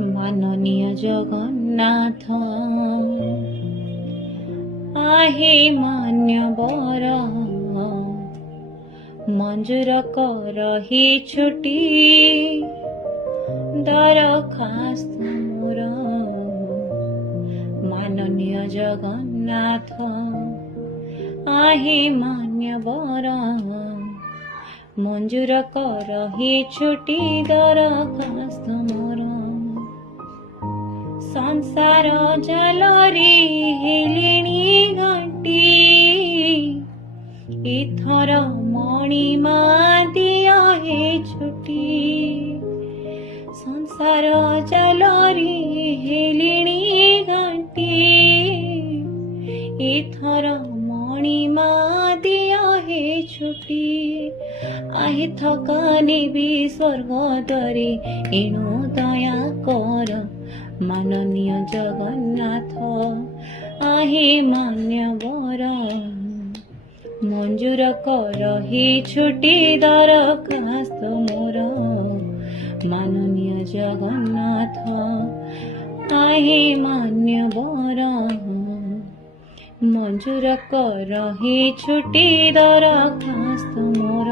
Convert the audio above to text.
माननीय जगन्नाथ आहे मान्यवर मंजूर कर ही छुट्टी दरखास्त मोर। माननीय जगन्नाथ आहे मान्यवर मंजूर कर ही छुट्टी दरखास्त मोर। संसार जालरी हेलिणी घंटी इथर मणिमा दिया हे छुट्टी। संसार जालरी हेलिणी घंटी इथर मणिमा दिया हे छुट्टी। आहे थकाने भी स्वर्ग दरी एणु दया कर। माननीय जगन्नाथ आहे मान्यवर मंजूर कर ही छुट्टी दरखास्त मोर। माननीय जगन्नाथ आहे मान्यवर मंजूर कर ही छुट्टी दरखास्त मोर।